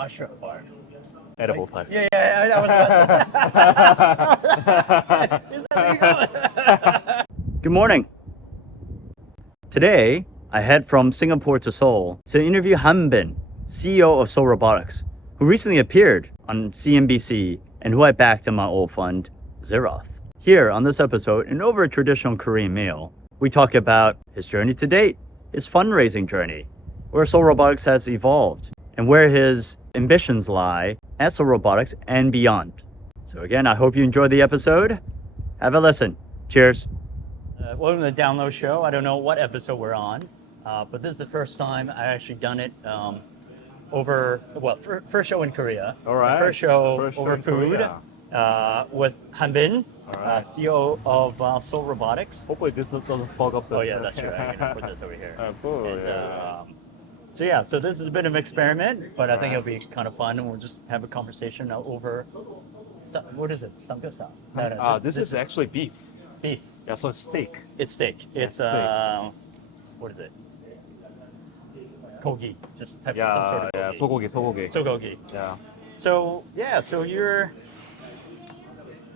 mushroom farm. Edible type. Yeah, I was about to say. Is that legal? Good morning. Today, I head from Singapore to Seoul to interview Hanbin, CEO of Seoul Robotics, who recently appeared on CNBC and who I backed in my old fund, Zeroth. Here on this episode, and over a traditional Korean meal, we talk about his journey to date, his fundraising journey, where Seoul Robotics has evolved, and where his ambitions lie at Seoul Robotics and beyond. So again, I hope you enjoyed the episode. Have a listen. Cheers. Welcome to the Download Show. I don't know what episode we're on, but this is the first time I actually done it first show in Korea. All right. First show over food with Hanbin, Right. CEO of Seoul Robotics. Hopefully this doesn't fog up the... Oh yeah, that's true. I'm gonna put this over here. Cool, And, so this has been an experiment, but I think it'll be kind of fun, and we'll just have a conversation over. What is it? Samgyeopsal. This is actually beef. Beef. Yeah, so it's steak. It's steak. It's steak. What is it? Kogi. Just some sort Yeah, of sogogi. sogogi. Yeah. So you're.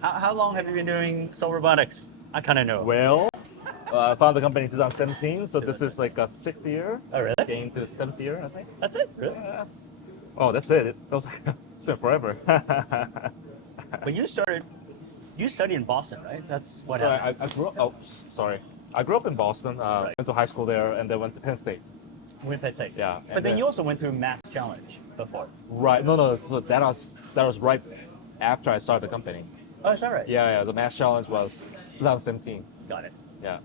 How long have you been doing Seoul Robotics? I kind of know. Well, I founded the company in 2017, so this is like a 6th year. Oh really? Getting to 7th year, I think. That's it. Really? Yeah. Oh, that's it. It feels like it's been forever. But you studied in Boston, right? That's what So happened. I grew up. Oh, sorry. I grew up in Boston. Went to high school there, and then went to Penn State. Winnipeg State. Yeah. But then you also went through Mass Challenge before. Right. No. So that was right after I started the company. Oh, is that right? Yeah. The Mass Challenge was 2017. Got it. Yeah.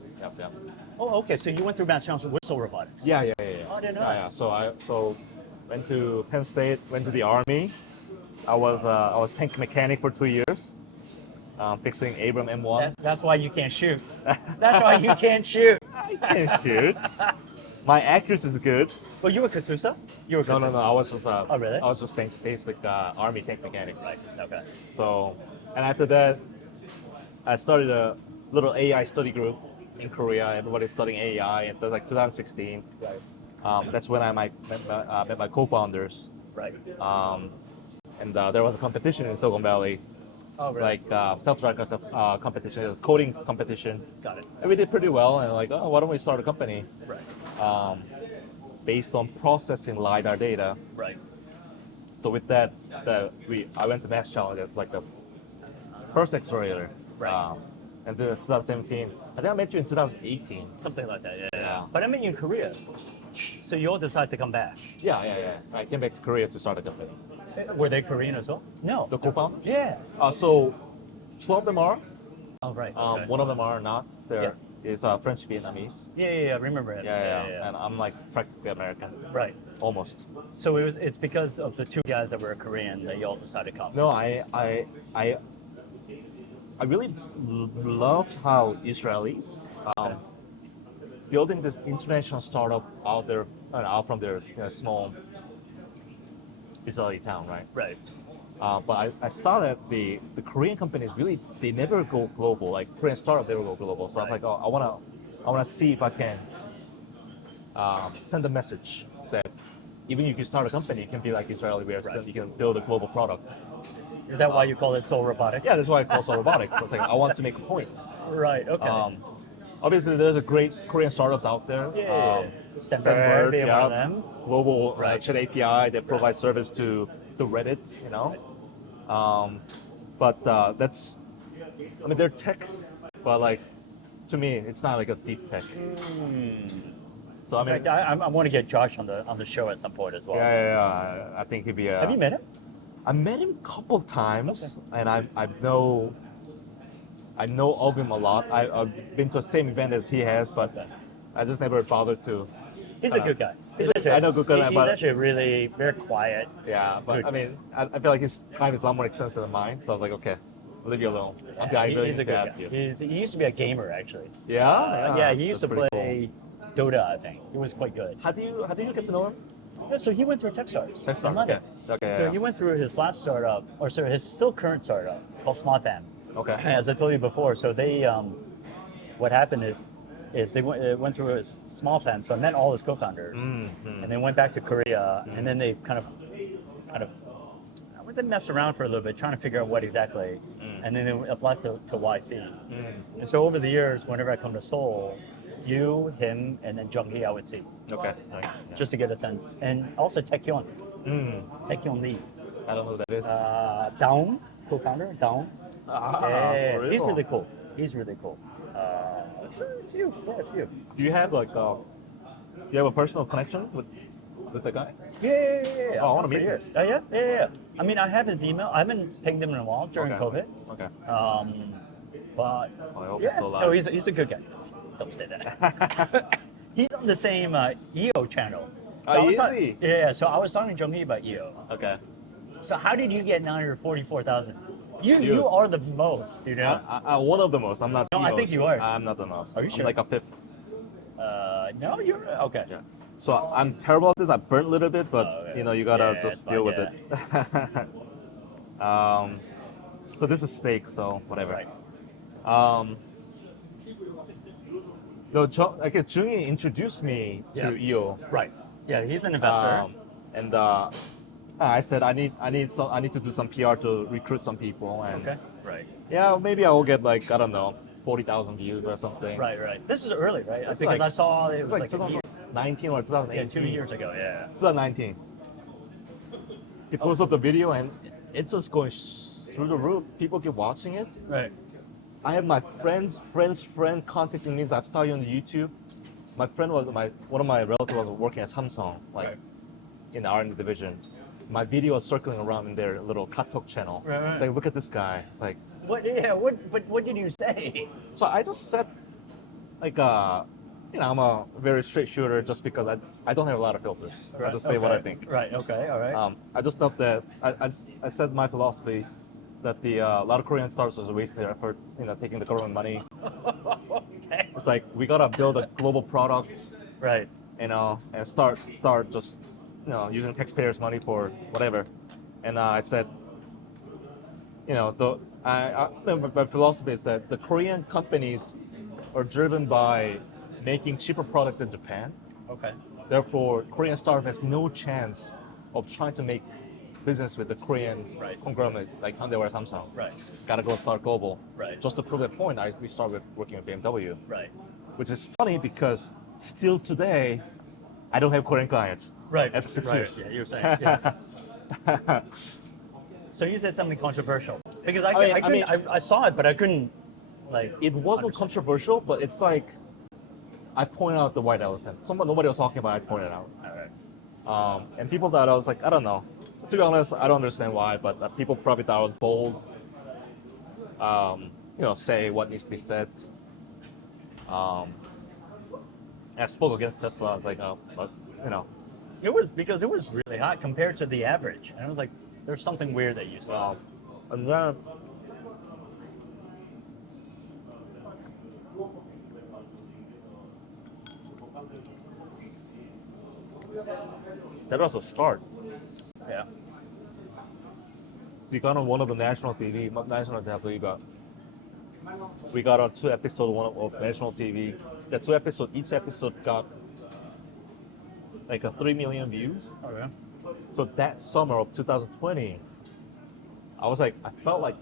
Oh, okay. So you went through Mass Challenge with Seoul Robotics. Yeah. Oh, I didn't know. Yeah. So went to Penn State. Went to the Army. I was tank mechanic for 2 years, fixing Abram M1. That's why you can't shoot. That's why you can't shoot. I can't shoot. My accuracy is good. Well, you were Katusa? You were Katusa. No. I was just really? I was just basic Army tank mechanic. Right. Okay. So, and after that, I started a little AI study group in Korea. Everybody's studying AI, and that's like 2016. Right. That's when I met my co-founders. Right. And there was a competition in Silicon Valley, Oh, really? like self-driving competition, it was coding competition. Got it. And we did pretty well, and like, oh, why don't we start a company Right. based on processing LIDAR data. Right. So with that, I went to Mass Challenge as like the first accelerator. Right. And then 2017. I think I met you in 2018. Something like that. Yeah. Yeah. But I met you in Korea. So you all decided to come back. Yeah. I came back to Korea to start a company. Were they Korean as well? No. The co-founders? Yeah. So 2 of them are. Oh, right. Okay. One of them are not. They're is French Vietnamese. Yeah. I remember it. Yeah. And I'm like practically American. Right. Almost. So it's because of the two guys that were Korean that you all decided to come. No, I really loved how Israelis building this international startup out there, out from their small Israeli town, right? Right. But I saw that the Korean companies really, they never go global. Like Korean startup, they will go global. So I'm like, oh, I wanna see if I can send a message that even if you start a company, you can be like Israeli, where you can build a global product. Is that why you call it Seoul Robotics? Yeah, that's why I call Seoul Robotics. I was like, I want to make a point. Right. Okay. Obviously, there's a great Korean startups out there. Semper being one of them. Global chat API that provides service to Reddit, you know. But they're tech, but like to me, it's not like a deep tech. So I mean, In fact, I want to get Josh on the show at some point as well. yeah. I think he'd be. Have you met him? I met him a couple of times, and I know of him a lot. I've been to the same event as he has, but I just never bothered to. He's a good guy. I know good guy, He's but actually really very quiet. yeah, but Good. I mean, I feel like his time is a lot more expensive than mine, so I was like, okay, I'll leave you alone. He's a good guy. He used to be a gamer actually. Yeah, He used to that's pretty play Dota, I think. He was quite good. How do you get to know him? Yeah, so he went through TechStars. TechStars, in London. okay, So yeah. he went through his last startup, or sorry, his still current startup called SmartFam. Okay. As I told you before, so they, what happened is they went through a small fam. So I met all his co-founders, and they went back to Korea, and then they kind of they mess around for a little bit, trying to figure out what exactly, and then they apply to YC. And so over the years, whenever I come to Seoul, you, him, and then Jung-hee, I would see, Okay. just to get a sense. And also Taekyon, Taekyon Lee. I don't know who that is. Daum, co-founder, Daum. Yeah, for he's real? really cool. He's really cool. So a few, yeah, a few. Do you have like you have a personal connection with the guy? Yeah. Oh, I wanna meet him. him. Yeah. I mean, I have his email. I haven't pinged him in a while during COVID. Okay. But I hope he's still alive. no, he's a good guy. Don't say that. He's on the same EO channel. So I was is he? Yeah, so I was talking to Jung-hee about EO. Okay. So how did you get 944,000? You Views. are the most, you know? One of the most. I'm not. No, I think you are. I'm not the most. Are you I'm sure? like a fifth. No, you're okay. Yeah. So I'm terrible at this. I burnt a little bit, but Okay. you know, you gotta Yeah, just it's deal fine, with it. So this is steak, so whatever. Right. No, Jungi introduced me to Yeah. EO. Right. Yeah, he's an investor. And I said I need to do some PR to recruit some people, and Okay. Right. yeah, maybe I will get like, I don't know, 40,000 views or something. Right. This is early, right? It's Because like- I saw it It's was like like a year, 2019 or 2018. 2 years ago. Yeah. 2019. He posted up the video and it's just going through the roof. People keep watching it. Right. I have my friend contacting me. I saw you on YouTube. My friend was one of my relatives was working at Samsung, like Right. in the R&D division. My video was circling around in their little KOTRA channel. Right. Like, look at this guy. It's like, What? Yeah. What did you say? so I just said, like, you know, I'm a very straight shooter just because I don't have a lot of filters. I just say what I think. Right. Okay. All right. I just thought that I said my philosophy that a lot of Korean startups was wasting their effort, you know, taking the government money. Okay. It's like we gotta build a global product, Right. you know, and start just, you know, using taxpayers' money for whatever. And I said, you know, my philosophy is that the Korean companies are driven by making cheaper products in Japan. Okay. Therefore, Korean startup has no chance of trying to make business with the Korean Right. conglomerate like Hyundai or Samsung. Right. Gotta go start global. Right. Just to prove that point, we started working with BMW, Right. which is funny because still today, I don't have Korean clients. Right. After 6 right. years. Yeah, you were saying yes. So you said something controversial because I saw it, but I couldn't like. It wasn't understand. controversial, but it's like I pointed out the white elephant. Nobody was talking about it, I pointed out. All right. And people thought I was like, I don't know. To be honest, I don't understand why, but people probably thought I was bold. You know, say what needs to be said. I spoke against Tesla. I was like, oh, but you know, It was because it was really hot compared to the average, and I was like, "There's something weird that you saw." and then that was a start. Yeah. We got on one of the national TV, not national TV, but we got on 2 episodes of national TV. The 2 episodes, each episode got like 3 million views. Oh yeah. So that summer of 2020, I felt like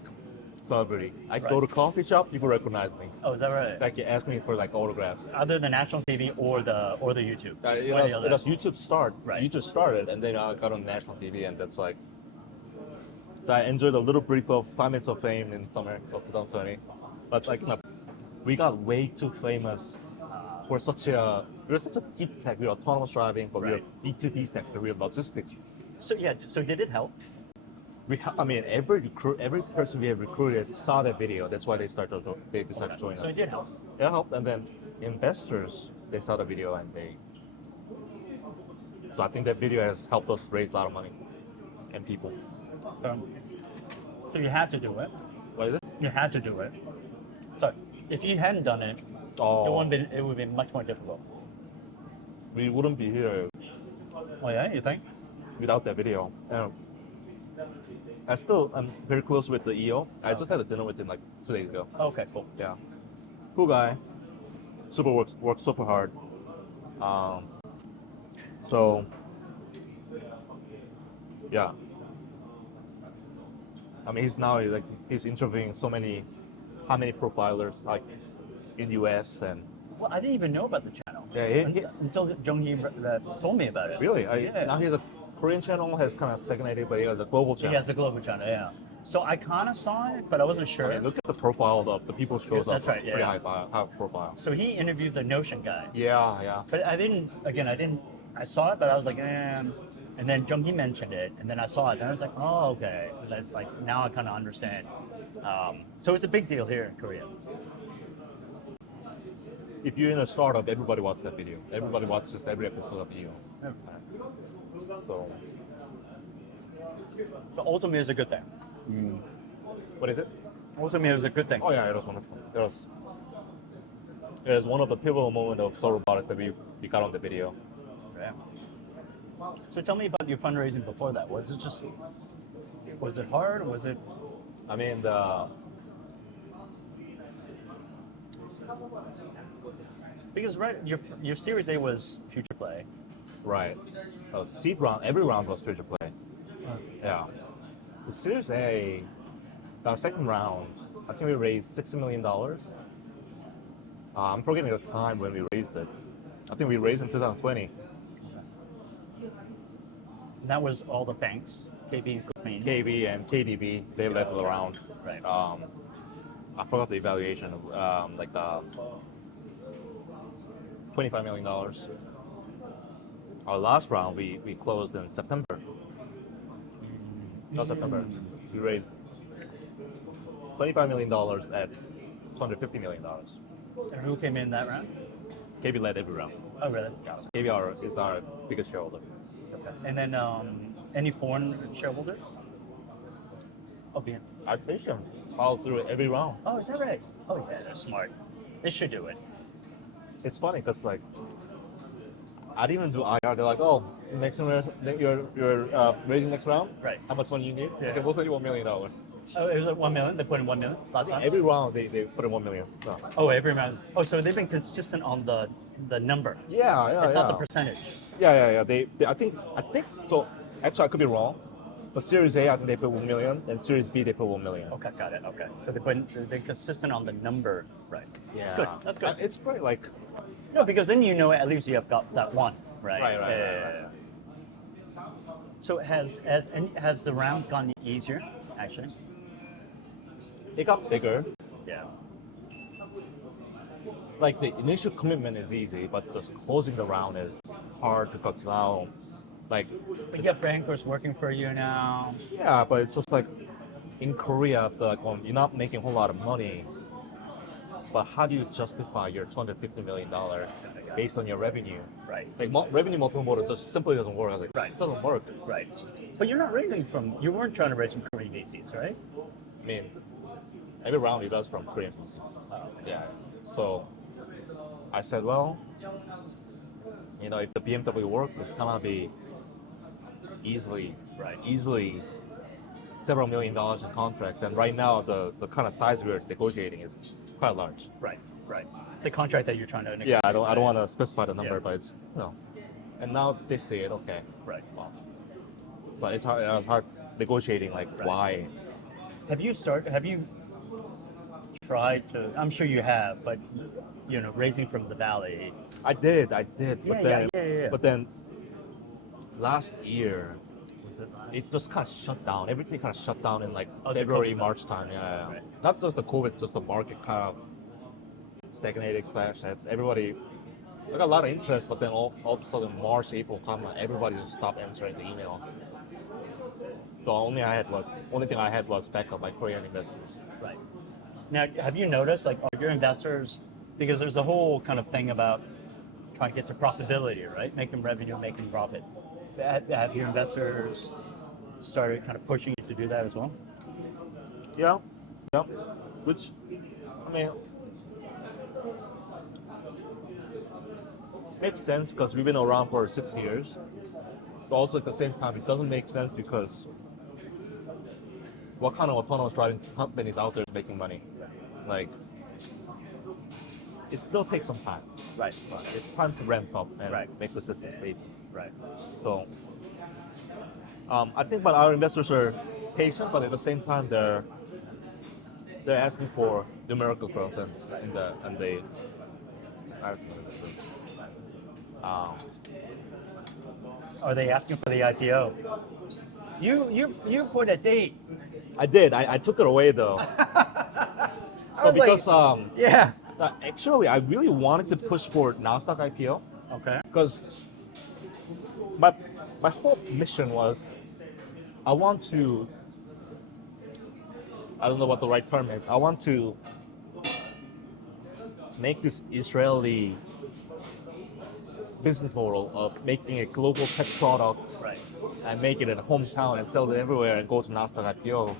celebrity. I go to coffee shop, people recognize me. Oh, is that right? Like, you ask me for like autographs. Other than national TV or the YouTube. It One or the other. was YouTube start. Right. YouTube started, and then I got on national TV, and that's like. So I enjoyed a little brief of 5 minutes of fame in summer of 2020, but like, you know, we got way too famous for we're such a deep tech. We're autonomous driving, but Right. we're B2B sector. We're logistics. So yeah. So did it help? I mean, every person we have recruited saw that video. That's why they decided to join So us. it did help. It helped, and then investors, they saw the video and so I think that video has helped us raise a lot of money and people. So you had to do it. What is it? You had to do it. So if you hadn't done it, it would have been much more difficult. We wouldn't be here Oh yeah, you think? without that video. I'm very close with the EO. I just had a dinner with him like 2 days ago. Okay, cool. Yeah, cool guy. Works super hard. So yeah, I mean, he's interviewing how many profilers like in US and Well, I didn't even know about the channel. Yeah, until Jung Hee told me about it. really. Yeah. Now he's a Korean channel has kind of stagnated, but he has a global He channel. has a global channel, yeah. So I kind of saw it, but I wasn't sure. I mean, look at the profile of the people shows Yeah, up. that's right, Pretty yeah. high profile. So he interviewed the Notion guy. Yeah. But I saw it, but I was like, and then Jung Hee mentioned it, and then I saw it, and I was like, oh, okay. And then, like, now I kind of understand. So it's a big deal here in Korea. If you're in a startup, everybody watches that video. Everybody watches every episode of you. So, So ultimately, it's a good thing. what is it? Ultimately, it's a good thing. Oh yeah, it was wonderful. It was one of the pivotal moments of Seoul Robotics that we got on the video. Yeah. So tell me about your fundraising before that. Was it hard? Was it? I mean, Because your Series A was Future Play. right. Seed round, every round was future play. Yeah. The Series A, our second round, I think we raised $60 million. I'm forgetting the time when we raised it. I think we raised in 2020. And that was all the banks, KB and Queen. KB and KDB, they led the round. Right. I forgot the evaluation of like $25 million. Our last round, we closed in September. Not September. We raised $25 million at $250 million. And who came in that round? KB led every round. Oh, really? KB is our biggest shareholder. Okay. And then any foreign shareholders? Oh, yeah. I pitched them all through every round. Oh, is that right? Oh, yeah, that's smart. They should do it. It's funny because like I didn't even do IR. They're like, oh, next round you're raising next round. Right. How much money you need? Yeah. Okay, we'll send you $1 million. Oh, it was like 1 million. They put in 1 million last time. Every round they put in $1 million. No. Oh, every round. Oh, so they've been consistent on the number. Yeah. It's not the percentage. Yeah. They I think so. Actually, I could be wrong. But Series A, I think they put 1 million, and Series B they put 1 million. Okay, got it. Okay, so they're consistent on the number, right? Yeah. That's good. That's good. It's great. Like, No, because then you know at least you have got that one, right? Right. Yeah. So has the rounds gone easier, actually? it got bigger. Yeah. Like the initial commitment is easy, but just closing the round is hard because now, like, But you have bankers working for you now. yeah, but it's just like in Korea, like, you're not making a whole lot of money. But how do you justify your $250 million based on your revenue? Right. Like revenue multiple model just simply doesn't work. I was like, Right. it doesn't work. Right. But you're not you weren't trying to raise from Korean VCs, right? I mean, every round he does from Korean VCs. Oh, okay. Yeah. So I said, well, if the BMW works, it's gonna be easily several $1 million in contracts. And right now, the kind of size we're negotiating is quite large. Right. The contract that you're trying to negotiate. Yeah, I don't want to specify the number, Yeah. but it's And now they say it, okay. Right. Well, but it's hard negotiating like Right. why. Have you tried to? I'm sure you have, but raising from the valley. I did, Yeah. but then last year it just kind of shut down. Everything kind of shut down in like Oh, the February, COVID March time. Yeah. Right. Not just the COVID, just the market kind of stagnated, crashed. Everybody, I got a lot of interest, but then all of a sudden March, April time, everybody just stopped answering the emails. The only thing I had was backup by Korean investors. Right. Now, have you noticed, like, are your investors, because there's a whole kind of thing about trying to get to profitability, right? Making revenue, making profit. Have your investors started kind of pushing you to do that as well? Yeah. Which, I mean, makes sense because we've been around for 6 years. But also at the same time, it doesn't make sense because what kind of autonomous driving companies out there making money? Like, it still takes some time. Right. It's time to ramp up and Right. make the system stable. Right. So, I think, but our investors are patient, but at the same time they're asking for numerical growth and they I don't know the difference. Um, Are they asking for the IPO? You put a date. I did. I took it away though. I No, was because like, yeah. actually I really wanted to push for Nasdaq IPO Okay. because my my whole mission was I want to I don't know what the right term is. I want to make this Israeli business model of making a global tech product Right. and make it in a hometown and sell it everywhere and go to Nasdaq IPO.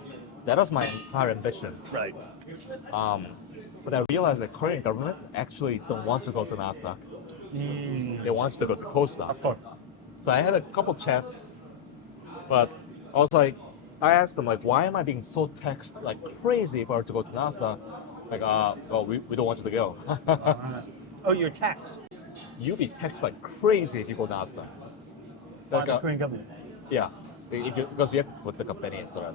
That was my entire ambition. Right. But I realized that Korean government actually don't want to go to Nasdaq. They want you to go to KOTRA. Of course. So I had a couple chats, but I was like, I asked them like, why am I being so taxed like crazy if I were to go to Nasdaq? Like, well, we don't want you to go. Oh, you're taxed You'll be taxed like crazy if you go to Nasdaq. by Like, the Korean government. yeah, because you have to foot the company and stuff.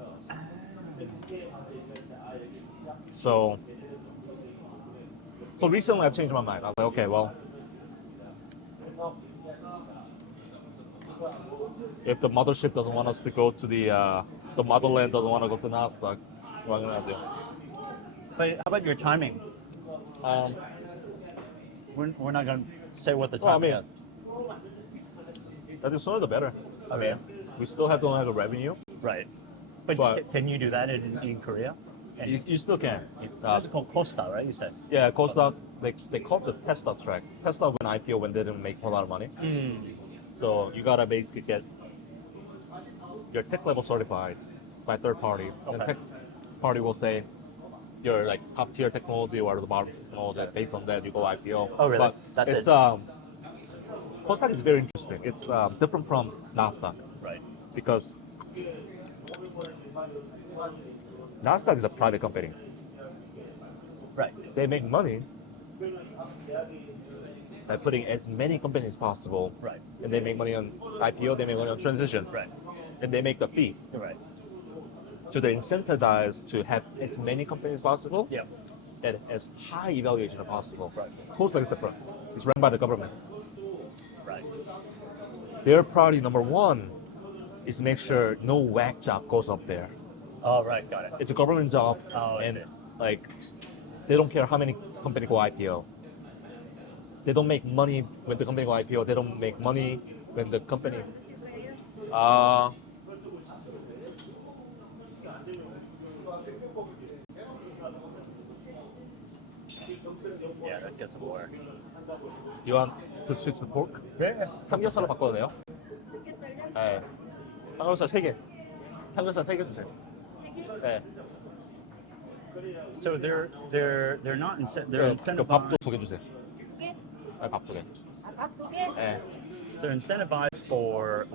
So recently I've changed my mind. I was like, okay, well, if the mothership doesn't want us to go to the motherland doesn't want to go to Nasdaq, what am I gonna do? But how about your timing? Um, We're not going to say what the Well, I timing mean, is. I think sooner the better. Okay. We still have to have a revenue. Right. But, But- can you do that in Korea? And You still can. this is called Costa, right? You said. Yeah, Costa, they call it the Tesla track. Tesla when IPO when they didn't make a lot of money. So you gotta basically get your tech level certified by third party. And Okay. tech party will say you're like top tier technology or the bottom technology. Based on that, you go IPO. Oh, really? But That's it's, it. Kosdaq is very interesting. It's different from Nasdaq Right. because Nasdaq is a private company. Right. They make money by putting as many companies as possible. Right. And they make money on IPO, they make money on transition. Right. And they make the fee. You're right. So they're incentivized to have as many companies as possible Yeah. at as high evaluation as possible. Right. Coastal is different. It's run by the government. Right. Their priority number one is to make sure no whack job goes up there. Oh, right. Got it. It's a government job, Oh, I and see. like they don't care how many companies go IPO. They don't make money when the company go IPO. They don't make money when the company. Yeah, let's get some more. You want to switch the pork? Yeah. 삼겹살로 바꿔도 돼요? 네. 삼겹살 3개. 삼겹살 3개 주세요. 네. So they're not they're 그 밥도 incentivized. 2개 주세요. 개? 네, 밥 2개. 밥 두 개? 네. They're incentivized for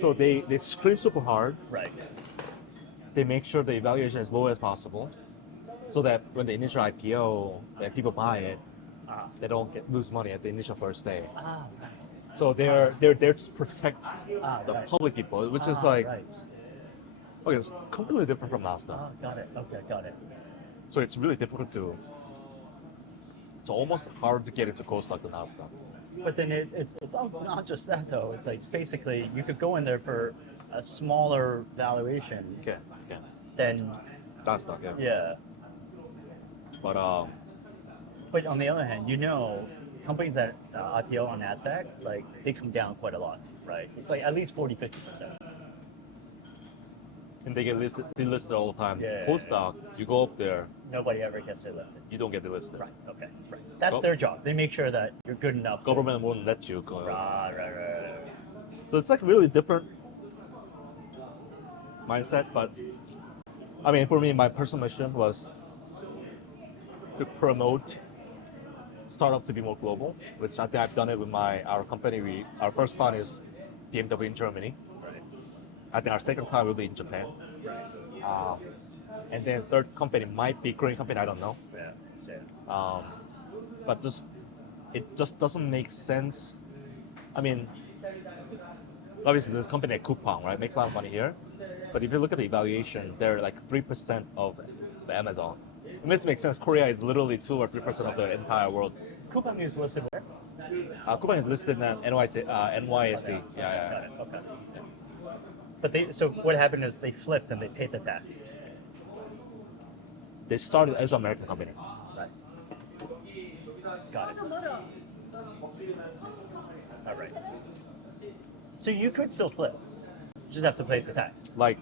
So they screen super hard. right. They make sure the evaluation is as low as possible, so that when the initial IPO, that people buy it, Ah. they don't lose money at the initial first day. Ah. So they're there to protect the Right. public people, which is Ah, like right. okay, it's completely different from Nasdaq. Oh, got it. Okay, got it. So it's really difficult to. It's almost hard to get into Coast like the Nasdaq. But then it's not just that though. It's like basically you could go in there for a smaller valuation Okay, than Nasdaq, yeah. yeah. But But on the other hand, companies that IPO on Nasdaq, like they come down quite a lot, right? It's like at least 40-50%. and they get delisted all the time. Yeah. Coast stock, you go up there, Nobody ever gets it listed. you don't get delisted. Right. Okay. Right. That's Go- their job. They make sure that you're good enough. to- Government won't let you go. Right. So it's like really different mindset, but I mean, for me, my personal mission was to promote startup to be more global, which I think I've done it with our company. Our first fund is BMW in Germany. Right. I think our second fund will be in Japan, Right. and then third company might be Korean company. I don't know, Yeah. Yeah. but it just doesn't make sense. I mean, obviously this company at Coupang, right, makes a lot of money here, But if you look at the evaluation, they're like 3% of the Amazon. It makes make sense. Korea is literally 2 or 3% of the entire world. Coupang is listed where? Coupang is listed in NYC, NYSE. Okay. Yeah. Got it. Okay. But so what happened is they flipped and they paid the tax. They started as an American company. Right. Got it. All right. So you could still flip. You just have to pay the tax. Like,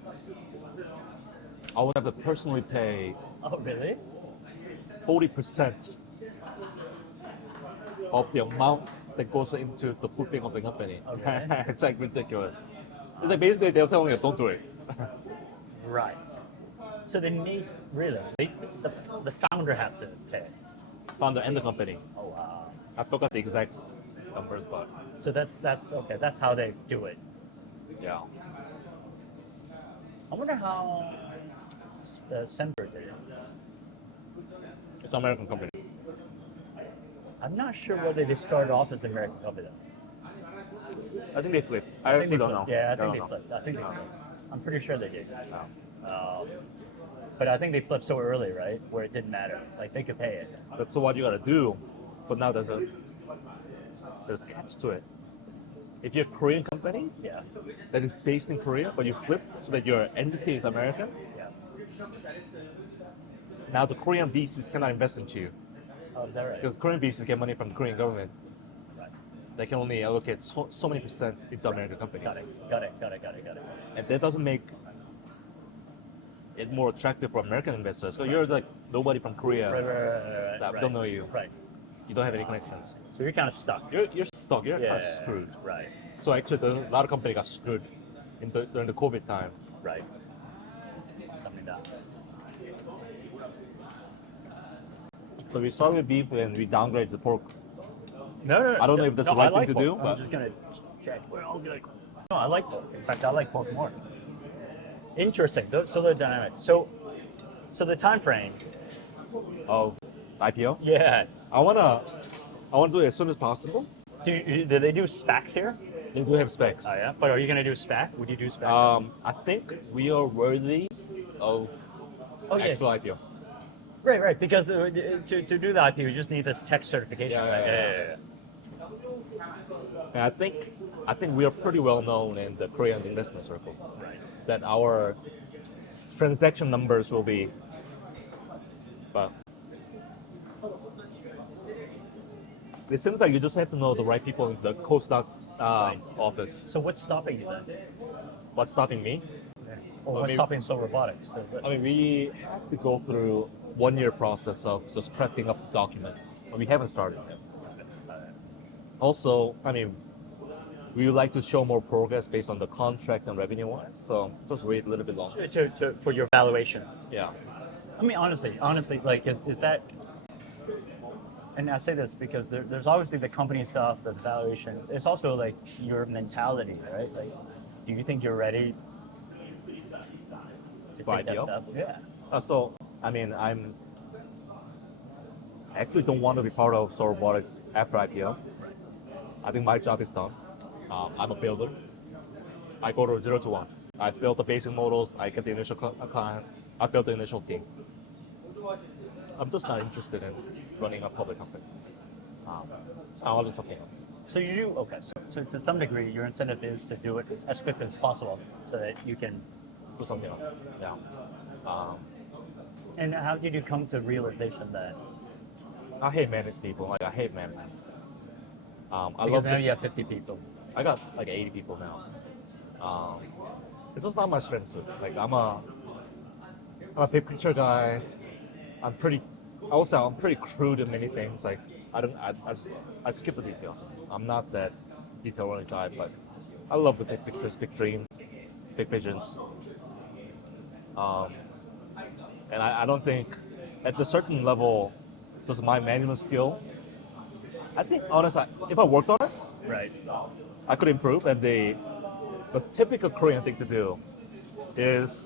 I would have to personally pay Oh, really? 40% of the amount that goes into the flipping of the company. Okay. It's like ridiculous. It's like basically they're telling you, don't do it. Right. So they need really the founder has to pay. Founder and the company. Oh wow. I forgot the exact numbers, but So that's okay. That's how they do it. yeah. I wonder how Semper did it. It's an American company. I'm not sure whether they started off as an American company. I think they flipped. I think actually they don't flipped. know. Yeah, I I think don't they know. flipped. I think they flipped. I'm pretty sure they did. But I think they flipped so early, right? Where it didn't matter. Like they could pay it. That's what you gotta do. But now there's catch to it. If you're a Korean company Yeah. that is based in Korea, but you flip so that your entity is American, Yeah. now the Korean VCs cannot invest into you. Oh, is that right? Because Korean VCs get money from the Korean government. Right. They can only allocate so many percent into American companies. Got it. And that doesn't make it more attractive for American investors. So you're like nobody from Korea Right. that don't know you. Right. You don't have any connections. So you're kind of stuck. You're stuck. You're kind of Yeah. screwed. Right. So actually, a lot of companies got screwed during the COVID time. Right. Something like that. So we started with beef and we downgraded the pork. No. I don't know if that's the right I thing like to pork. do, I'm but- just gonna check. We're all good. No, I like pork. In fact, I like pork more. Interesting. So the dynamic. So the time frame. Of IPO. Yeah. I wanna do it as soon as possible. Do they do SPACs here? They do have specs. Oh yeah. But are you gonna do SPAC? Would you do SPAC? I think we are worthy of Oh, yeah. actual IPO. Right. Because to do the IPO, you just need this tech certification. Yeah, right? yeah. And I think we are pretty well known in the Korean investment circle. Right. That our transaction numbers will be, but it seems like you just have to know the right people in the co-stock office. So what's stopping you then? What's stopping me? Or what's mean- stopping Seoul Robotics? I mean, we have to go through 1 year process of just prepping up the document. But we haven't started yet. Also, I mean, we would like to show more progress based on the contract and revenue wise. So just wait a little bit longer. For your valuation. Yeah. I mean, honestly, like, is that? And I say this because there's obviously the company stuff, the valuation. It's also like your mentality, right? Like, do you think you're ready to For take that IPO? step? Yeah. So, I mean, I actually don't want to be part of Seoul Robotics after IPO. I think my job is done. I'm a builder. I go to 0 to 1. I build the basic models. I get the initial client. I build the initial team. I'm just not interested in running a public company. I want to do something else. So you do okay. So to some degree, your incentive is to do it as quickly as possible, so that you can. Do something else. Yeah. And how did you come to realization that? I hate manage people. Like I hate management. I Because love now you have 50 people. I got like 80 people now. It's just not my strength suit. Like I'm a big picture guy. I'm pretty crude in many things. Like I skip the details. I'm not that detail-oriented guy, but I love the big pictures, big dreams, big visions. And I don't think at a certain level, just my management skill. I think honestly, if I worked on it, Right. I could improve. And the typical Korean thing to do is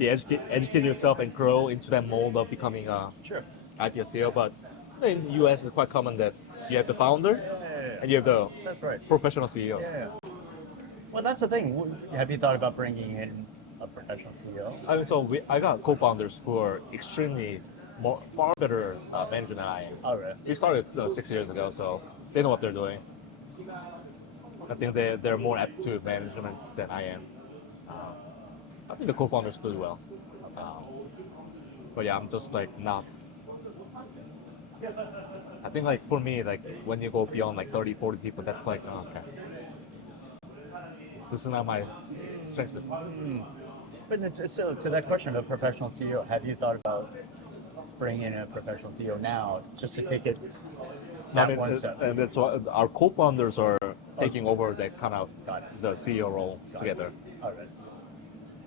educate yourself and grow into that mold of becoming a Sure. IPO CEO. But in the US, it's quite common that you have the founder and you have the That's right. professional CEO. Yeah. Well, that's the thing. Have you thought about bringing in a CEO? I mean, so I got co-founders who are extremely far better manager than I am. All right. We started 6 years ago, so they know what they're doing. I think they're more apt to management than I am. I think the co-founders do well. But yeah, I'm just like not. I think like for me, like when you go beyond like 30, 40 people, that's like, oh, okay. This is not my strength. But so to that question of professional CEO, have you thought about bringing in a professional CEO now just to take it that one step? And that's why our co-founders are taking over that kind of Got it. the CEO role together. All right.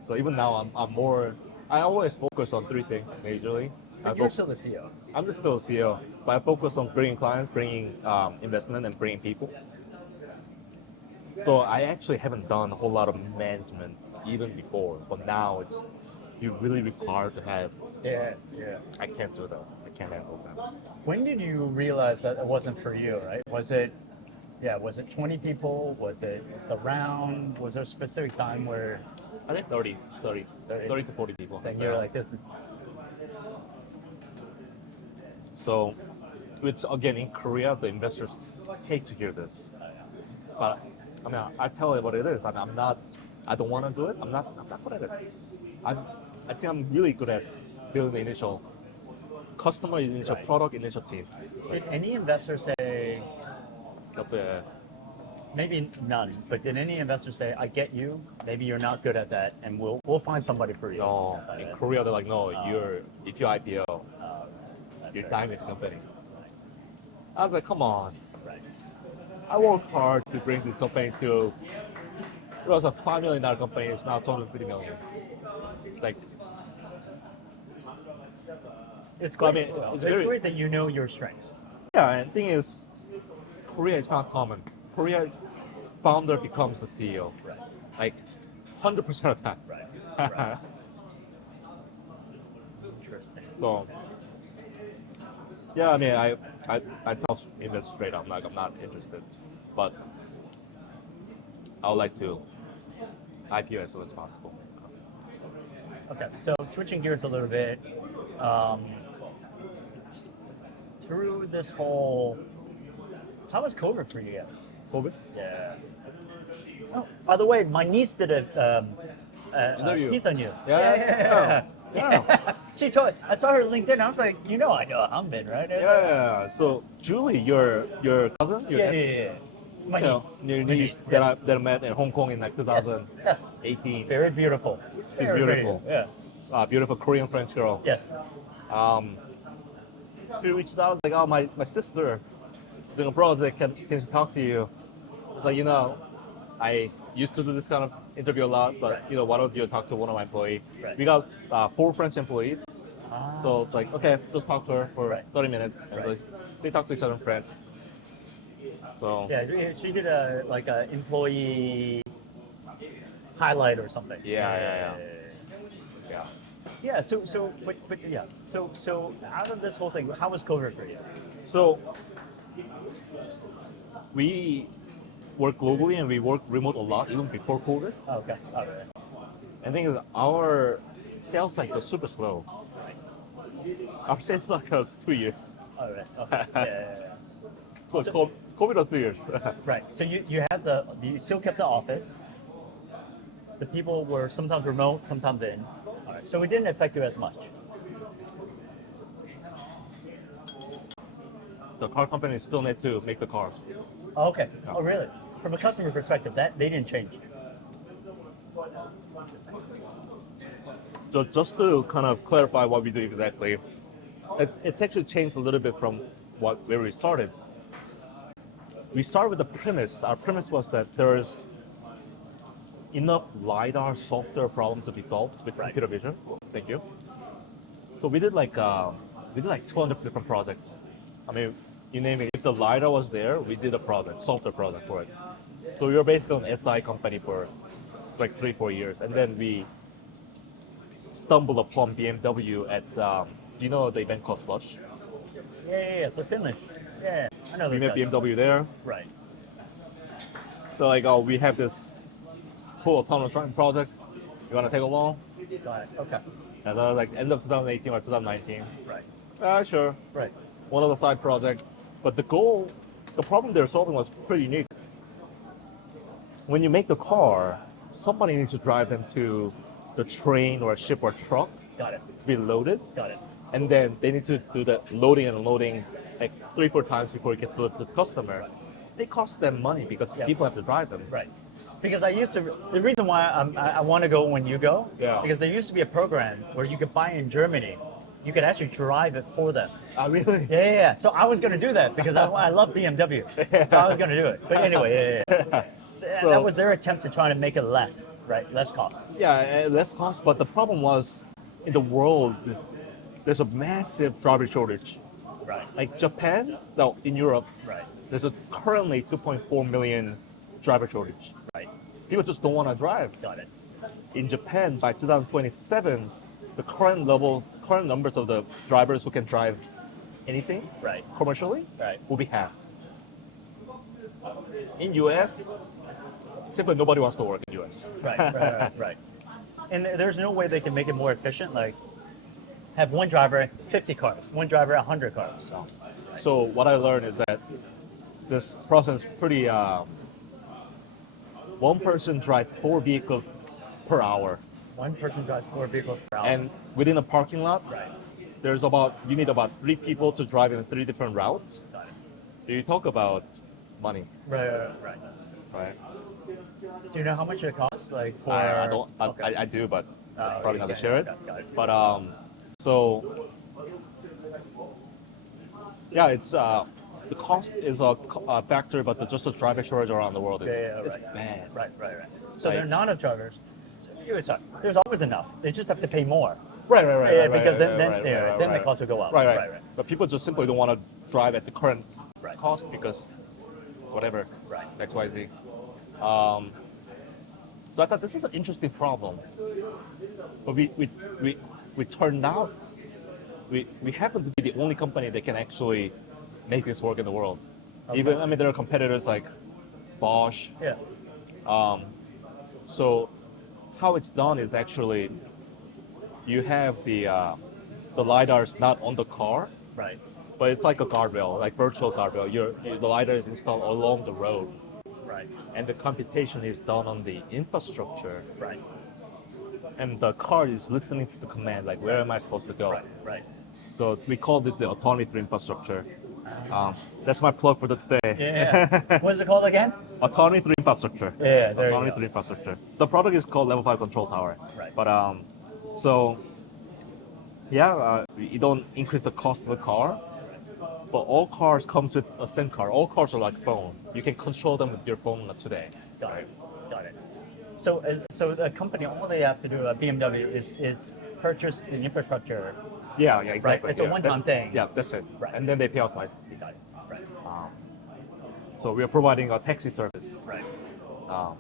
So even now, I'm more. I always focus on three things majorly. But you're still the CEO. I'm just still CEO, but I focus on bringing clients, bringing investment, and bringing people. So I actually haven't done a whole lot of management even before, but now you're really required to have. Yeah. I can't do that. I can't handle that. When did you realize that it wasn't for you, right? Was it 20 people? Was it the round? Was there a specific time where I think 30 to 40 people. then you're like, this is, So, it's again in Korea, the investors hate to hear this. But I mean, I tell it what it is. I'm not. I don't want to do it. I'm not good at it. I think I'm really good at building the initial customer initial Right. product initial team. did any investor say, But, maybe none, but did any investor say, I get you, maybe you're not good at that, and we'll find somebody for you? no, in Korea they're like, no, if you IPO, you're dying with the company. I was like, come on. Right. I worked hard to bring this company to. It was a $5 million company. It's now $250 million. Like, It's Well, I great. mean, it's it's very- great that you know your strengths. yeah, and the thing is, Korea is not common. Korea founder becomes the CEO. Right. Like, 100% of the time. Right. Interesting. So, yeah, I mean, I tell investors straight up, like, I'm not interested, but I would like to IPO as soon as possible. Okay, so switching gears a little bit, through this whole, how was COVID for you guys? COVID? Yeah. Oh, by the way, my niece did a Interview. piece on you. Yeah. She told. I saw her LinkedIn. I was like, I know Hanbin, right? Yeah. So Julie, your cousin, your Yeah. My you know, niece. your My niece yeah. that I met in Hong Kong in like Yes. 2018. Very beautiful. She's Very beautiful. pretty. Yeah. Beautiful Korean French girl. Yes. She reached out like, oh, my sister doing a project. Can she talk to you? It's like, I used to do this kind of interview a lot, but Right. why don't you talk to one of my employees? Right. We got 4 French employees, Ah. so it's like, okay, just talk to her for Right. 30 minutes. And Right. like, they talk to each other in French. So Yeah, she did a employee highlight or something. Yeah. Yeah. But yeah. So out of this whole thing, how was COVID for you? So we work globally and we work remote a lot, even before COVID. Oh, okay. All right. And the thing is, our sales cycle is super slow. Our sales cycle is 2 years. All right. Okay. Yeah. So COVID was 2 years. Right. So you you still kept the office. The people were sometimes remote, sometimes in. All right. So it didn't affect you as much. The car companies still need to make the cars. Oh, okay. Oh, really? From a customer perspective, that they didn't change. So just to kind of clarify what we do exactly, it's actually changed a little bit from where we started. We started with the premise. Our premise was that there is enough LIDAR software problem to be solved with computer vision. Thank you. So we did like 200 different projects. I mean, you name it. If the LIDAR was there, we did a product, software product for it. So we were basically an SI company for like 3-4 years, and then we stumbled upon BMW at do you know the event called Slush? Yeah. The Finnish. Yeah. I know We those met guys. BMW there. Right. So like, we have this whole autonomous driving project. You want to take a loan? Got it. Okay. And then like end of 2018 or 2019. Right. Sure. Right. One of the side projects. But the problem they're solving was pretty unique. When you make the car, somebody needs to drive them to the train or a ship or truck Got it. to be loaded. Got it. And then they need to do the loading and unloading like 3-4 times before it gets delivered to the customer. It costs them money because Yeah. people have to drive them. Right. Because I used to, the reason why I want to go when you go, Yeah. because there used to be a program where you could buy in Germany, you could actually drive it for them. Really? Yeah. So I was going to do that because I love BMW. So I was going to do it. But anyway, yeah. So- That was their attempt to try to make it less, right? Less cost. Yeah, less cost. But the problem was, in the world, there's a massive driver shortage. Right. Like Japan, no, in Europe, Right. there's a currently 2.4 million driver shortage. Right. People just don't want to drive. Got it. In Japan, by 2027, the current numbers of the drivers who can drive anything Right. commercially Right. will be half. In US, simply nobody wants to work in US. Right. And there's no way they can make it more efficient. Like, have one driver 50 cars, one driver 100 cars. So, So what I learned is that this process is pretty. One person drives 4 vehicles per hour, one person drives 4 vehicles per hour. and within a parking lot, right. you need about 3 people to drive in 3 different routes. Got it. So you talk about money, Right. right? Do you know how much it costs? Like for I don't. Okay. I do, but probably not to okay, share it. got it. But so yeah, it's the cost is a factor, but just the driver shortage around the world is Yeah, it's right. bad. Right. So Like- there are not enough drivers. Sorry, there's always enough. They just have to pay more. Right. Yeah, because then the cost will go up. Right. Right. But people just simply don't want to drive at the current Right. cost because whatever. Right. X, Y, Z. So I thought this is an interesting problem. But we turned out we happen to be the only company that can actually make this work in the world. Okay. Even there are competitors like Bosch. Yeah. So how it's done is actually you have the LIDARs not on the car, Right. but it's like a guardrail, like virtual guardrail. The LIDAR is installed along the road, Right. and the computation is done on the infrastructure, Right. and the car is listening to the command, like where am I supposed to go? Right. So we call it the autonomy through infrastructure. That's my plug for the today. Yeah. What is it called again? Autonomy through infrastructure. Yeah, there you Autonomy go. through infrastructure. The product is called Level 5 Control Tower. Right. But so yeah, you don't increase the cost of the car, but all cars comes with a SIM card. All cars are like phone. You can control them with your phone today. Got it. So the company, all they have to do at BMW is purchase the infrastructure. Yeah, exactly. It's a yeah. one-time thing. Yeah, that's it. Right. And then they pay us license fee. Got it. Right. So we are providing a taxi service. Right. Um,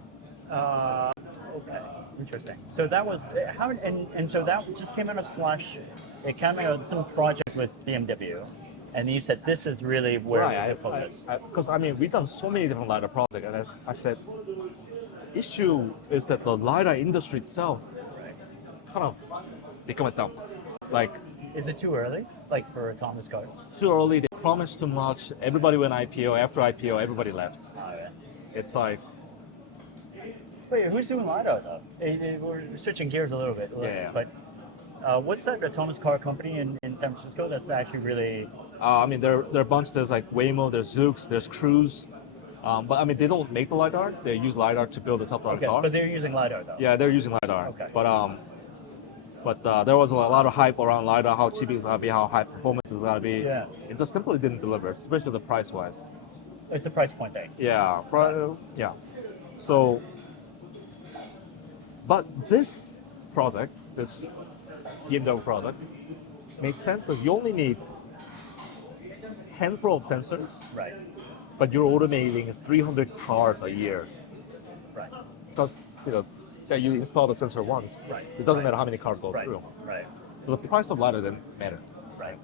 Okay. Interesting. So that was how, and so that just came out of Slush. It came out of some project with BMW, and you said this is really where the focus. Because we've done so many different LiDAR projects, and I said, issue is that the LiDAR industry itself Right. kind of become a dump. Like Is it too early, like for autonomous cars? too early, they promised too much. Everybody went IPO. After IPO, everybody left. Yeah. It's like Wait, who's doing LiDAR though? We're switching gears a little bit. Yeah. But what's that autonomous car company in San Francisco that's actually really? there are a bunch. There's like Waymo, there's Zoox, there's Cruise. But they don't make the LiDAR. They use LiDAR to build a self-driving Okay, car. but they're using LiDAR though. Yeah, they're using LiDAR. Okay. But there was a lot of hype around LiDAR, how cheap it's gonna be, how high performance it's gonna be. Yeah. It just simply didn't deliver, especially the price-wise. It's a price point thing. Yeah, yeah. So, but this product, this BMW product, makes sense because you only need handful of sensors, Right. but you're automating 300 cars a year. Right. Because that you install the sensor once. Right. It doesn't matter how many cars go Right. through. Right. So the price of LiDAR didn't matter. Right.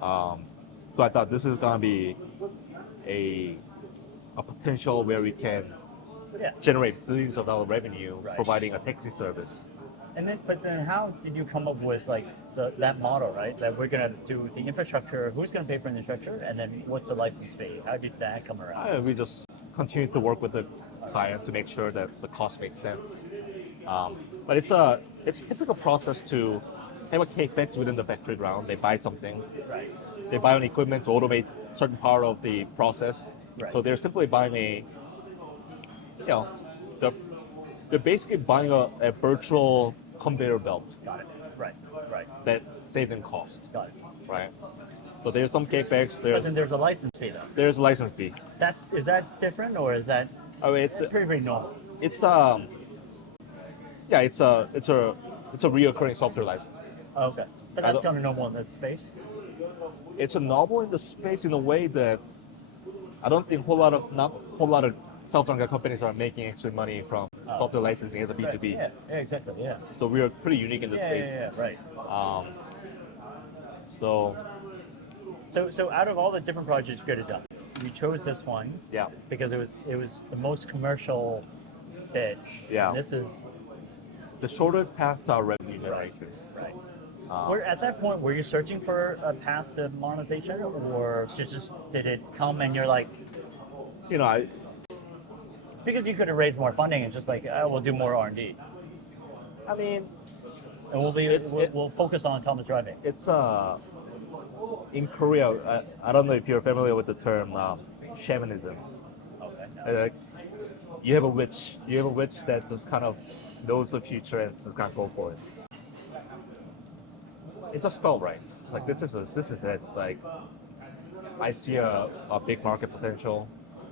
So I thought this is gonna be a potential where we can Yeah. generate billions of dollar revenue Right. providing a taxi service. But then how did you come up with like that model, right? That we're gonna do the infrastructure, who's gonna pay for the infrastructure, and then what's the license fee? How did that come around? We just continue to work with the client to make sure that the cost makes sense. But it's a typical process to have a capex within the factory ground. They buy something, Right. they buy an equipment to automate certain part of the process. Right. So they're simply buying they're, they're basically buying a virtual conveyor belt Got it. Right. Right. that saves them cost, Got it. right? So there's some capex, But then there's a license fee though. there's license fee. Is that different or is that Oh, it's pretty normal? it's yeah, it's a reoccurring software license. Okay. But I that's don't- kind of normal in this space. It's a novel in the space in a way that I don't think not a whole lot of self-driving companies are making actually money from software licensing as a Right. B2B. Yeah, exactly. Yeah. So we are pretty unique in this Yeah, space. yeah, right. So So out of all the different projects you could have done, you chose this one yeah, because it was the most commercial fit. Yeah. And this is the shorter path to our revenue generation. right. At that point, were you searching for a path to monetization, or just did it come and you're like, You know, because you could have raised more funding and just like, oh, we'll do more R&D, I mean, and we'll focus on autonomous driving. it's in Korea. I don't know if you're familiar with the term shamanism. Okay. Like, you have a witch that just kind of knows the future and just kind of go for it. It just felt right. It's like this is it. Like I see a big market potential.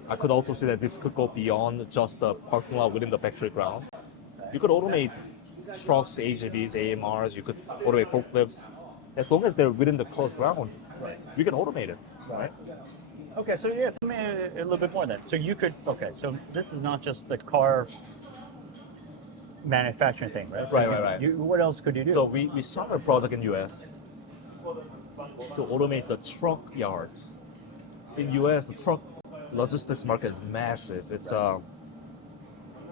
I could also see that this could go beyond just the parking lot within the factory ground. You could automate trucks, AGVs, AMRs. You could automate forklifts. As long as they're within the closed ground, Right. we can automate it, right? Okay, so yeah, tell me a little bit more then. So you could, okay, so this is not just the car manufacturing thing, right? So Right. What else could you do? So we started a project in US to automate the truck yards. In US, the truck logistics market is massive. It's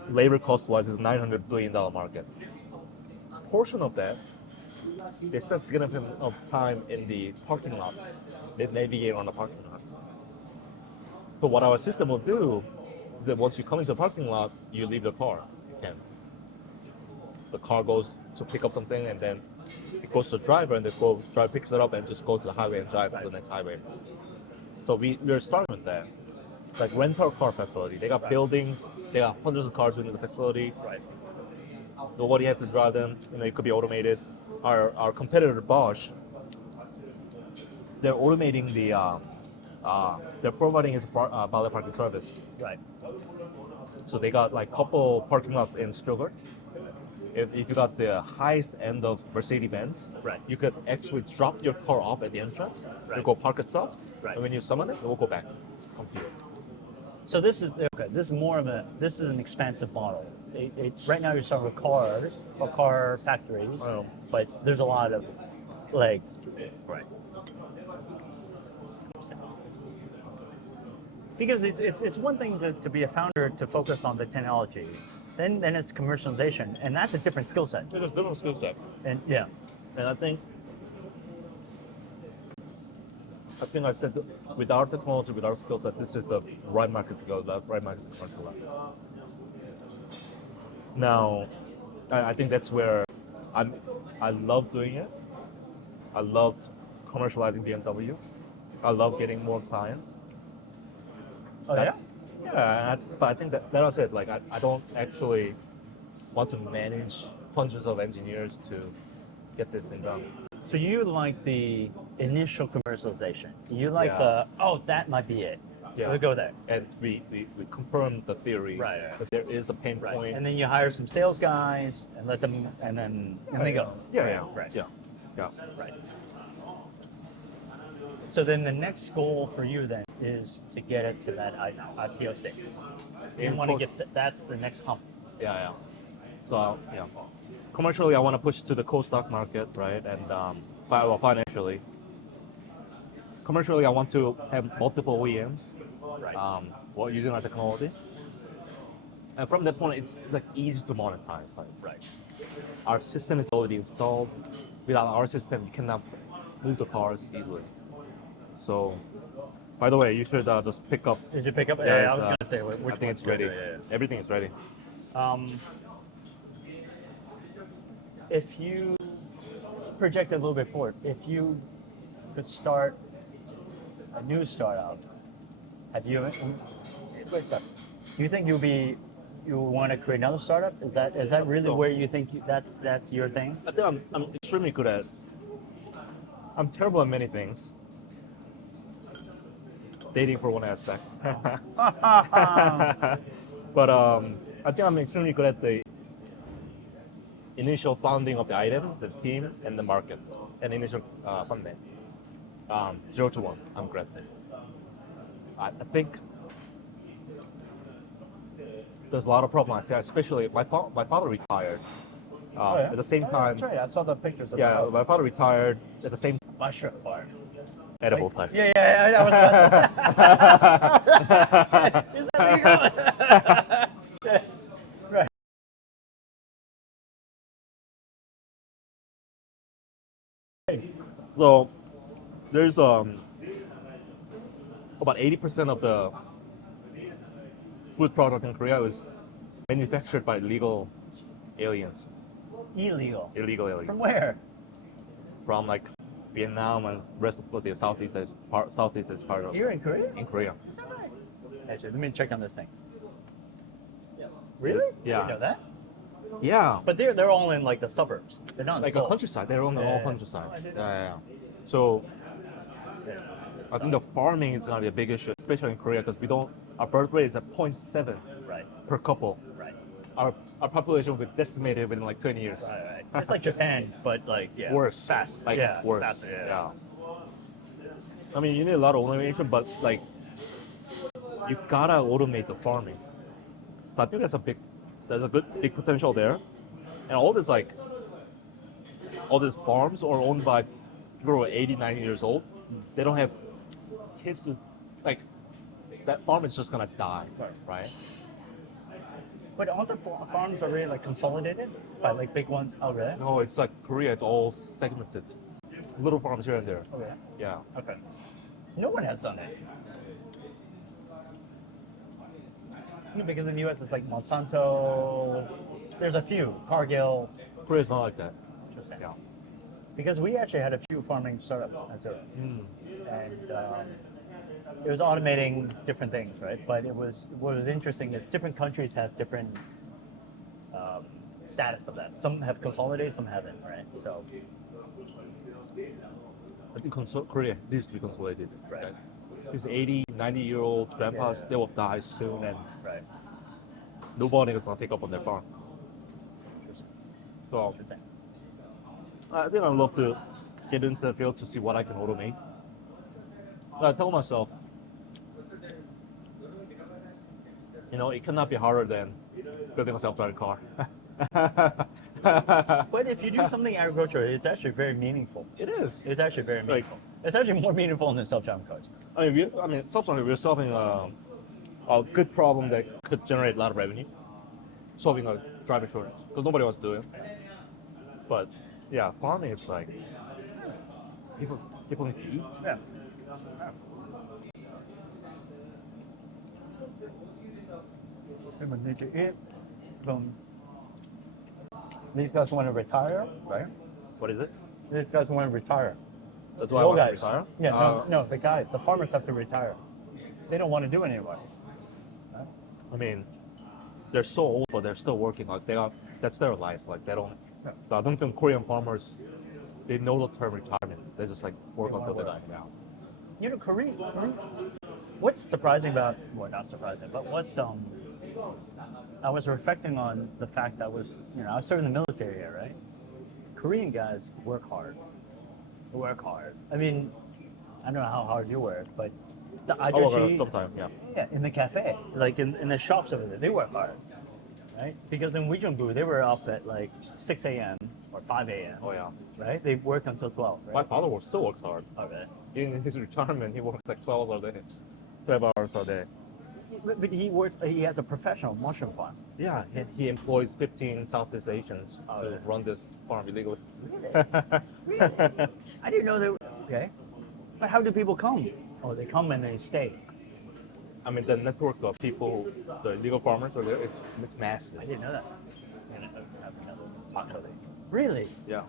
labor cost wise is $900 billion market. Portion of that, they spend significant of time in the parking lot. They navigate on the parking lot. So what our system will do is that once you come into the parking lot, you leave the car. The car goes to pick up something and then it goes to the driver and the driver picks it up and just goes to the highway and drive to the next highway. So we're starting with that. It's like rental car facility. They got buildings, they got hundreds of cars within the facility. Right. Nobody has to drive them. It could be automated. Our competitor Bosch, they're automating they're providing his valet parking service. Right. So they got like couple parking lots in Stuttgart. If you got the highest end of Mercedes-Benz, Right. you could actually drop your car off at the entrance. Right. It'll go park itself. Right. And when you summon it, it will go back. Come to you. So this is okay. This is an expansive model. Right now you're starting with cars or car factories, Oh. but there's a lot of like right. Because it's one thing to be a founder to focus on the technology, then it's commercialization, and that's a different skill set. It's a different skill set. And yeah, And I think I said that with our technology, with our skill set, this is the right market to go, the right market to commercialize. Now, I think that's where I love doing it. I loved commercializing BMW. I love getting more clients. oh yeah. Yeah, but I think that was it. Like I don't actually want to manage hundreds of engineers to get this thing done. So you like the initial commercialization. You like Yeah. that might be it. Yeah. We'll go there. And we confirmed the theory Right. that there is a pain Right. point. And then you hire some sales guys and let them, and they go. Yeah. Right. Yeah. Right. So then the next goal for you then is to get it to that IPO stage. You Aim want to for- get that's the next hump. Yeah. So yeah, commercially, I want to push to the co-stock market, right? And financially, commercially, I want to have multiple OEMs Right. while using our technology. And from that point, it's like easy to monetize. Like, Right. our system is already installed. Without our system, you cannot move the cars easily. So, by the way, you should just pick up. Did you pick up? Yeah, Yeah, I it's, was gonna say which I think one's it's ready. good, yeah. Everything is ready. If you project a little bit forward, if you could start a new startup, have you? Wait a second. Do you think you want to create another startup? Is that really No. where you think that's your thing? I think I'm extremely good at. I'm terrible at many things. Dating for one aspect. But I think I'm extremely good at the initial founding of the item, the team, and the market, and initial funding. 0 to 1, I'm great. I think there's a lot of problems. Especially my father retired. At the same time, That's right. I saw the pictures of the yeah, house. my father retired at the same My shirt fired. edible time. Yeah, I was about to. Is that where you're going? Right. So there's about 80% of the food product in Korea is manufactured by illegal aliens. Illegal. Illegal aliens From where? from like Vietnam and rest of the Southeast Asian part of Here in Korea? in Korea. Is that right? Actually, let me check on this thing. Really? Yeah. You know that? Yeah, But they're all in like the suburbs. They're not in like Seoul. a countryside. They're on the all Yeah. countryside. Oh, I didn't Yeah. So I think the farming is gonna be a big issue, especially in Korea, because our birth rate is at 0.7 Right. per couple. Right. Our population will be decimated within like 20 years. Right. It's like Japan, but like Worse. fast. Like yeah, worse. faster, yeah. I mean, you need a lot of automation, but like you gotta automate the farming. So I think there's a good big potential there. And all these farms are owned by people who are 80, 90 years old. They don't have kids to, like, that farm is just gonna die, right? But aren't the farms already like consolidated by like big one? Oh, really? No, it's like Korea, it's all segmented. Little farms here and there. Oh, yeah. Yeah. Okay. No one has done it. Because in the U.S. it's like Monsanto. There's a few. Cargill. Korea's not like that. Interesting. Yeah. Because we actually had a few farming startups at Zeroth. And it was automating different things, right? But what was interesting is different countries have different status of that. Some have consolidated, some haven't, right? So I think Korea needs to be consolidated. Right. These 80, 90-year-old grandpas, Yeah. they will die soon, and right. nobody is gonna take up on their farm. So Interesting. I think I'd love to get into the field to see what I can automate. I tell myself, it cannot be harder than building a self-driving car. But if you do something agriculture, it's actually very meaningful. It is. It's actually very meaningful. It's actually more meaningful than self-driving cars. I mean, self-driving, we're solving a good problem that could generate a lot of revenue. Solving a driver shortage, because nobody wants to do it. But yeah, farming, it's like people need to eat. Yeah. People need to eat. These guys want to retire, right? What is it? These guys want to retire. That's The why I old want to guys. retire. Yeah, no, the guys, the farmers have to retire. They don't want to do it anymore. I mean, they're so old, but they're still working. Like that's their life. Like they don't. Yeah. So I don't think Korean farmers, they know the term retirement. They just like work They until they wanna die. Yeah. Korea. What's surprising about, well, not surprising, but what's I was reflecting on the fact that I was serving the military here, right? Korean guys work hard. They work hard. I mean, I don't know how hard you work, but the ajoshi, Sometime, yeah. yeah, in the cafe, like in the shops over there, they work hard, right? Because in Weijungbu, they were up at like 6 a.m. or 5 a.m. Oh yeah. Right? They work until 12, right? My father still works hard. Okay. In his retirement, he works like 12 hours a day, 12 hours a day. But he works. He has a professional mushroom farm. Yeah, he employs 15 Southeast Asians Oh, to yeah. run this farm illegally. Really? I didn't know that. Okay. But how do people come? Oh, they come and they stay. I mean, the network of people, the illegal farmers are there. It's massive. I didn't know that. Taco. Really? Yeah.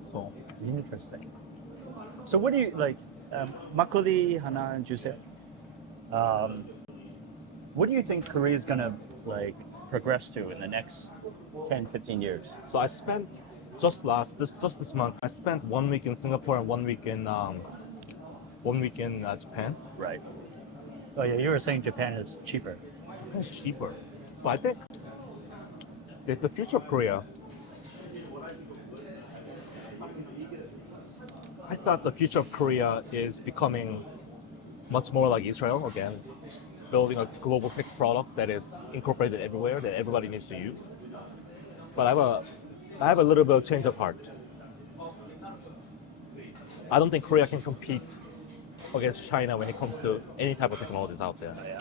So interesting. So what do you like? 막걸리 하나 주세요. What do you think Korea is gonna like progress to in the next 10, 15 years? So I spent just this month. I spent 1 week in Singapore and 1 week in Japan. Right. Oh yeah, you were saying Japan is cheaper. It's cheaper, but I think the future of Korea. I thought the future of Korea is becoming much more like Israel again, building a global tech product that is incorporated everywhere that everybody needs to use. But I have a little bit of change of heart. I don't think Korea can compete against China when it comes to any type of technologies out there. Yeah.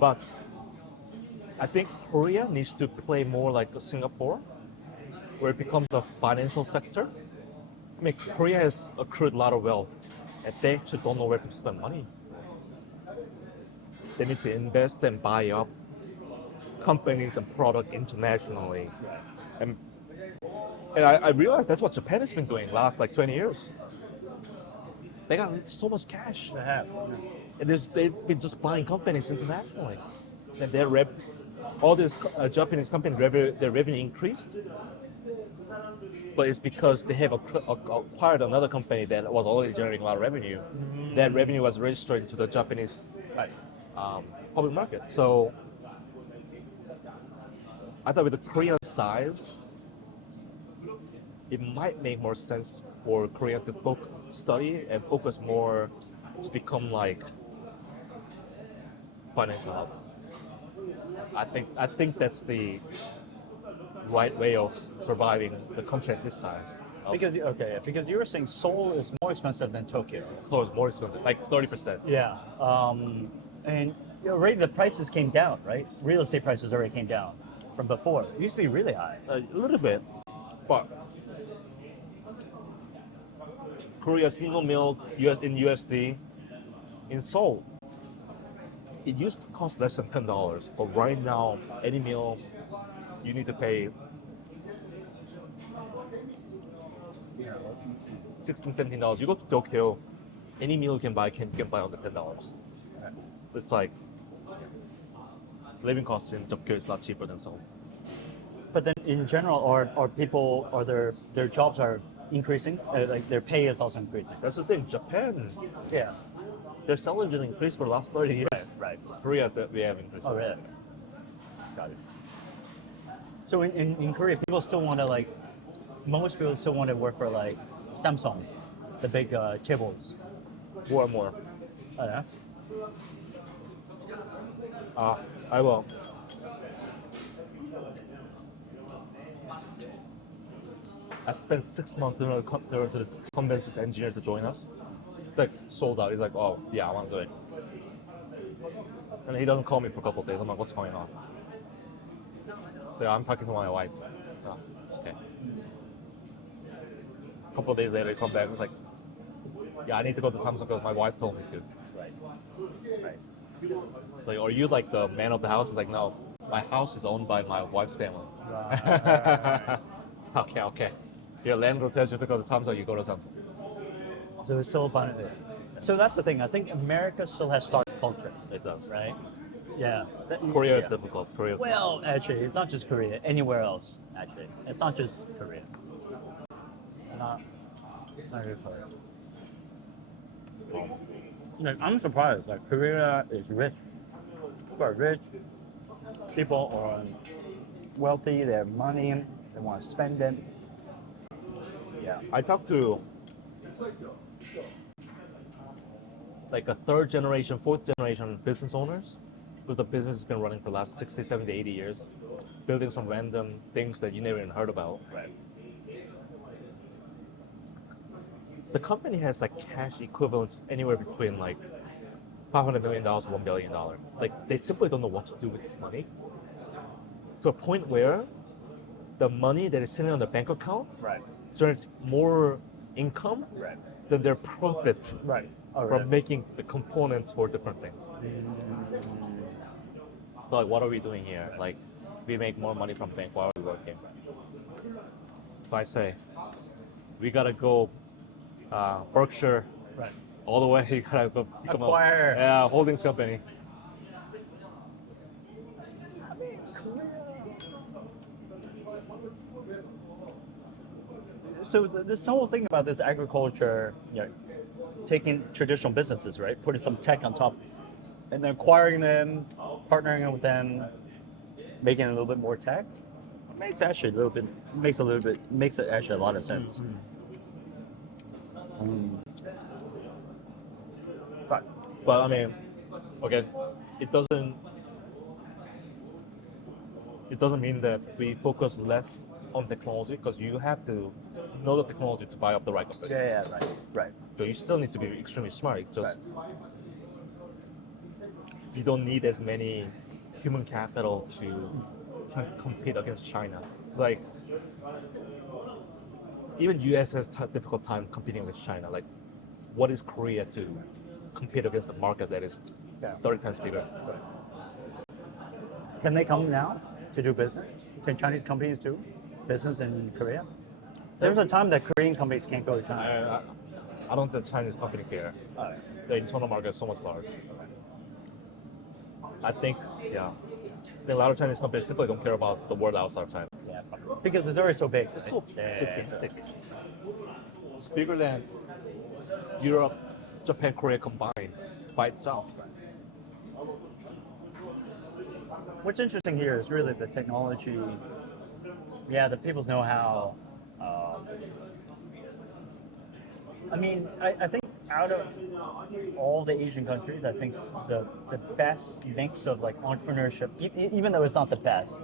But I think Korea needs to play more like Singapore, where it becomes a financial sector. I mean, Korea has accrued a lot of wealth, and they actually don't know where to spend money. They need to invest and buy up companies and product internationally. And I realized that's what Japan has been doing last like 20 years. They got so much cash. They have. And they've been just buying companies internationally. And all these Japanese companies, their revenue increased. But it's because they have acquired another company that was already generating a lot of revenue. That revenue was registered into the Japanese public market. So I thought with the Korean size, it might make more sense for Korea to study and focus more to become like financial hub. I think that's the right way of surviving the country at this size. Because you were saying Seoul is more expensive than Tokyo. So it's more expensive, like 30%. Yeah. And already the prices came down, right? Real estate prices already came down from before. It used to be really high. A little bit, but Korea single meal in USD in Seoul, it used to cost less than $10, but right now any meal you need to pay $16, $17. You go to Tokyo, any meal you can buy under $10. It's like living costs in Tokyo is a lot cheaper than Seoul. But then in general, their jobs are increasing, like their pay is also increasing. That's the thing. Japan, Yeah. their salary didn't increase for the last 30 years. Right. Korea, we have increased. Oh, really? Got it. So in Korea, people still want to most people still want to work for like Samsung, the big chaebols. More and more. Oh, yeah? I will. I spent 6 months to convince this engineer to join us. It's like sold out. He's like, oh yeah, I want to do it. And he doesn't call me for a couple of days. I'm like, what's going on? So I'm talking to my wife. Oh, okay. A couple of days later, he comes back and he's like, yeah, I need to go to Samsung because my wife told me to. Right. Like, are you like the man of the house? He's like, no, my house is owned by my wife's family. Okay. Your landlord tells you to go to Samsung, you go to Samsung. So it's still fun. So that's the thing. I think America still has startup culture, It does. right? Yeah. Korea is Yeah. difficult. Korea is Well, actually, it's not just Korea. Anywhere else, actually, it's not just Korea. Not really Korea. Like, I'm surprised. Like Korea is rich. People are rich. People are wealthy. They have money. They want to spend it. Yeah. I talked to like a third generation, fourth generation business owners because the business has been running for the last 60, 70, 80 years, building some random things that you never even heard about. Right. the company has like cash equivalents anywhere between like $500 million to $1 billion. Like they simply don't know what to do with this money. To a point where the money that is sitting on the bank account Right. generates more income Right. than their profit Right. Oh, from really? making the components for different things. So like, what are we doing here? Like, we make more money from bank. Why are we working? So I say, we gotta go Berkshire Right. all the way. You gotta go become Acquire. a holdings company. I mean, Korea. So this whole thing about this agriculture, taking traditional businesses, right, putting some tech on top, and then acquiring them, partnering with them, making it a little bit more tech, makes it actually a lot of sense. But I mean, again, it doesn't mean that we focus less on technology, because you have to know the technology to buy up the right company. Yeah, right. So you still need to be extremely smart. It's just you don't need as many human capital to compete against China. Like even US has a difficult time competing with China. Like what is Korea to compete against a market that is 30 times bigger? Can they come now to do business? Can Chinese companies do business in Korea? There was a time that Korean companies can't go to China. I don't think Chinese company care. The internal market is so much larger. I think a lot of Chinese companies simply don't care about the world outside of China. Yeah, because it's already so big. It's so big. It's bigger than Europe, Japan, Korea combined by itself. What's interesting here is really the technology. Yeah, the people's know-how. I mean, I think out of all the Asian countries, I think the best mix of like entrepreneurship, even though it's not the best,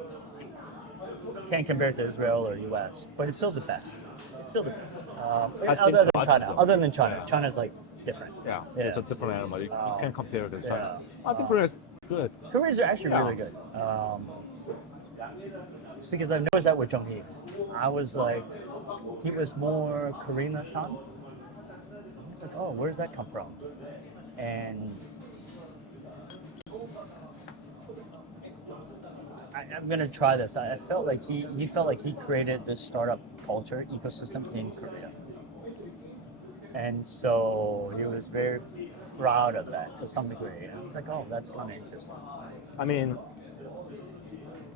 can't compare it to Israel or US, but it's still the best. It's still the best. Other than China. Other than China. China's like different. Yeah, it's a different animal. You can't compare it to China. Yeah. I think Korea is good. Koreans are actually really good. Because I've noticed that with Jung-hee. I was like, he was more Korean this time. It's like, oh, where does that come from? And I'm gonna try this. I felt like he felt like he created this startup culture ecosystem in Korea, and so he was very proud of that to some degree. And I was like, oh, that's kind of interesting. I mean,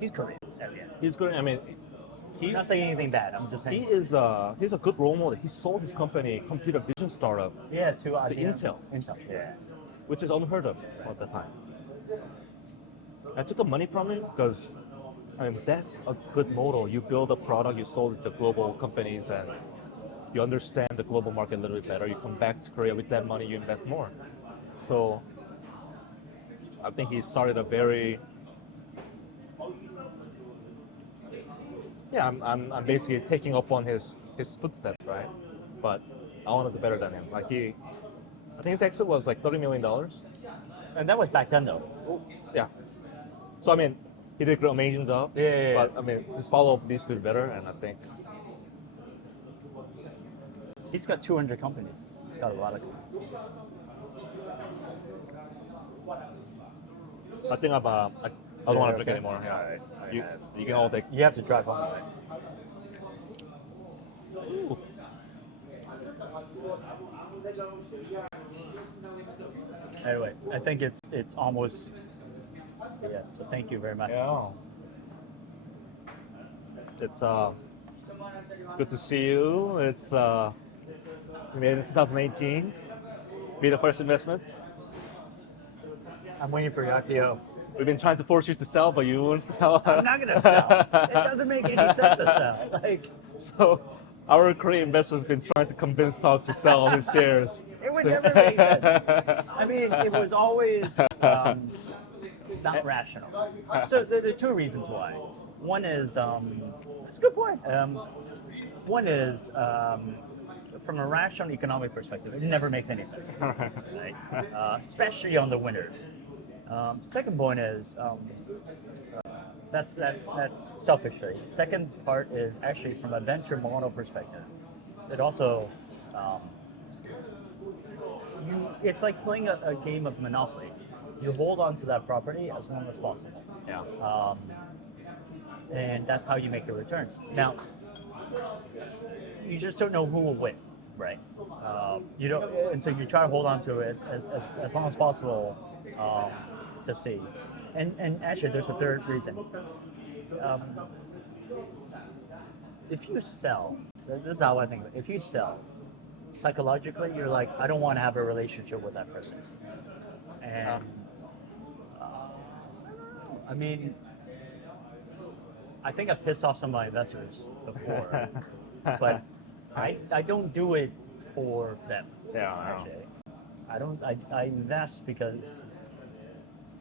He's Korean at the end. he's good. I mean, He's not saying anything bad. I'm just saying he's a good role model. He sold his company, computer vision startup, to Intel. Intel, yeah. which is unheard of at the time. I took the money from him because I mean that's a good model. You build a product, you sold it to global companies, and you understand the global market a little bit better. You come back to Korea with that money, you invest more. So I think he started a very I'm basically taking up on his footsteps, right? But I want to do better than him. Like I think his exit was like $30 million. And that was back then, though. Yeah. So I mean, he did an amazing job. Yeah. But I mean, his follow-up needs to be better, and I think He's got 200 companies. He's got a lot of companies. I think I don't want to drink anymore. Yeah. All right. You can all take. You have to drive home. Ooh. Anyway, I think it's almost so thank you very much. Yeah. It's good to see you. It's we made it in 2018. Be the first investment. I'm waiting for your IPO. We've been trying to force you to sell, but you won't sell. I'm not gonna sell. It doesn't make any sense to sell. Like, So our Korean investor's been trying to convince Todd to sell his shares. it would never make sense. I mean, it was always not rational. So there are two reasons why. One is, it's a good point. One is from a rational economic perspective, it never makes any sense, right? Especially on the winners. Second point is that's selfishly. Second part is actually from a venture model perspective. It also it's like playing a game of Monopoly. You hold on to that property as long as possible. Yeah. And that's how you make your returns. Now, you just don't know who will win, right? You don't, and so you try to hold on to it as long as possible to see. And actually, there's a third reason. If you sell, this is how I think of it. If you sell, psychologically, you're like, I don't want to have a relationship with that person. And I mean, I think I've pissed off some of my investors before, but I don't do it for them. Yeah, Actually, I don't. I invest because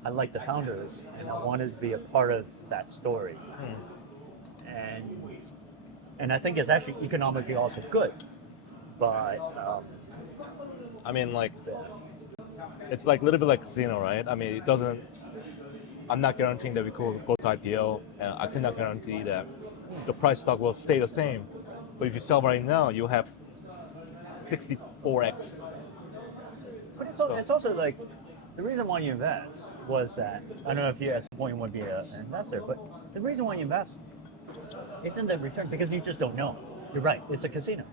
I like the founders and I wanted to be a part of that story. And I think it's actually economically also good, but I mean, like, it's like a little bit like casino, right? I mean, it doesn't. I'm not guaranteeing that we could go to IPO, and I cannot guarantee that the price stock will stay the same. But if you sell right now, you have 64x. But it's also like the reason why you invest was that I don't know if you at some point want to be an investor, but the reason why you invest isn't the return because you just don't know. You're right, it's a casino.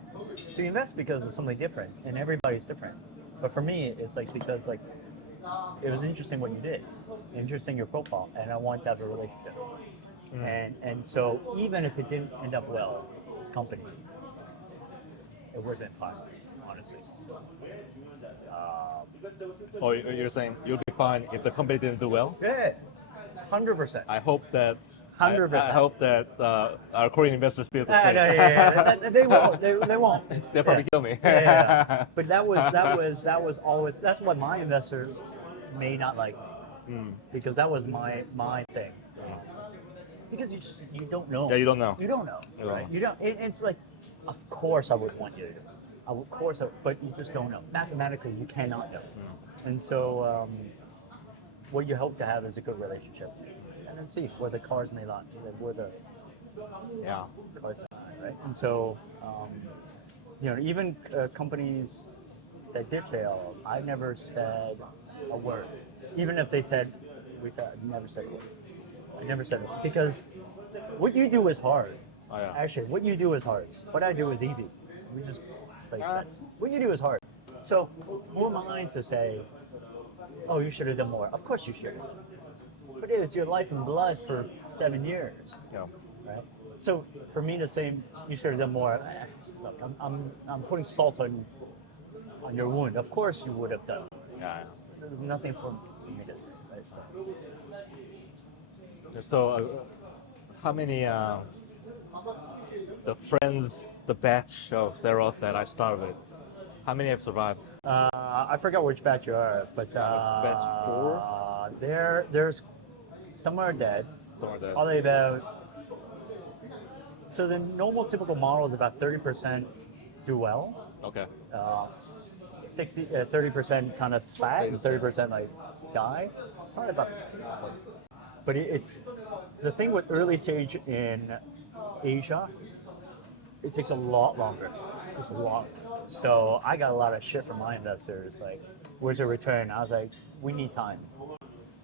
So you invest because of something different, and everybody's different. But for me, it's like because like it was interesting what you did, interesting your profile, and I wanted to have a relationship. And so even if it didn't end up well, this company, it would have been fine, honestly. Or you're saying you'll be fine if the company didn't do well? Yeah, 100%. I hope that. 100%. I hope that our Korean investors feel the No, same. they won't. They won't. They'll probably kill me. Yeah. But that was always that's what my investors may not like me because that was my thing. Because you don't know. Yeah, you don't know. You don't know, right? You don't. It's like, of course I would want you to do. Of course, but you just don't know. Mathematically, you cannot know. And so, what you hope to have is a good relationship, and then see where the cars may lie, where the cars may lie, right? And so, even companies that did fail, I never said a word. Even if they said we failed, I never said a word. I never said it because what you do is hard. Oh, yeah. Actually, what you do is hard. What I do is easy. We just place bets. What you do is hard. So who am I to say, oh, you should have done more? Of course you should have. But it was your life and blood for 7 years. Yeah. Right? So for me to say you should have done more, look, I'm putting salt on your wound. Of course you would have done. Yeah. There's nothing for me to say. Right? So, how many the friends, the batch of Zeroth that I started with, how many have survived? I forgot which batch you are, but batch 4? There's some are dead. Some are dead. Probably about. So the normal typical model is about 30% do well. Okay. 30% kind of fat, and 30% like die. Probably about the same. But it's the thing with early stage in Asia. It takes a lot longer. It takes a lot. So I got a lot of shit from my investors. Like, where's your return? I was like, we need time.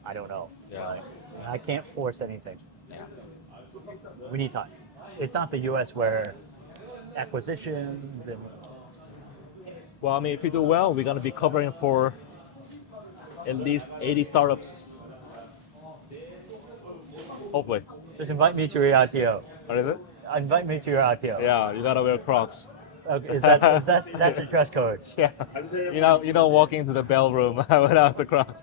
I don't know. Yeah. Like, I can't force anything. We need time. It's not the U.S. where acquisitions and. Well, I mean, if you do well, we're going to be covering for at least 80 startups. Hopefully. Just invite me to your IPO. What is it? Invite me to your IPO. Yeah, you got to wear Crocs. Okay, that's your dress code? Yeah. You know, walking into the bell room without the Crocs.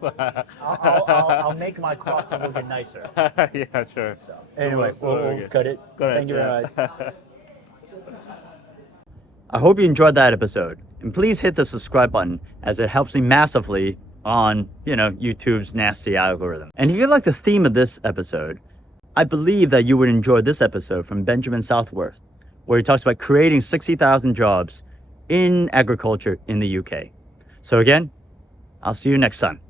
I'll make my Crocs a little bit nicer. Yeah, sure. So, anyway, we'll cut it. Thank you very much. I hope you enjoyed that episode. And please hit the subscribe button as it helps me massively on, YouTube's nasty algorithm. And if you like the theme of this episode, I believe that you would enjoy this episode from Benjamin Southworth, where he talks about creating 60,000 jobs in agriculture in the UK. So again, I'll see you next time.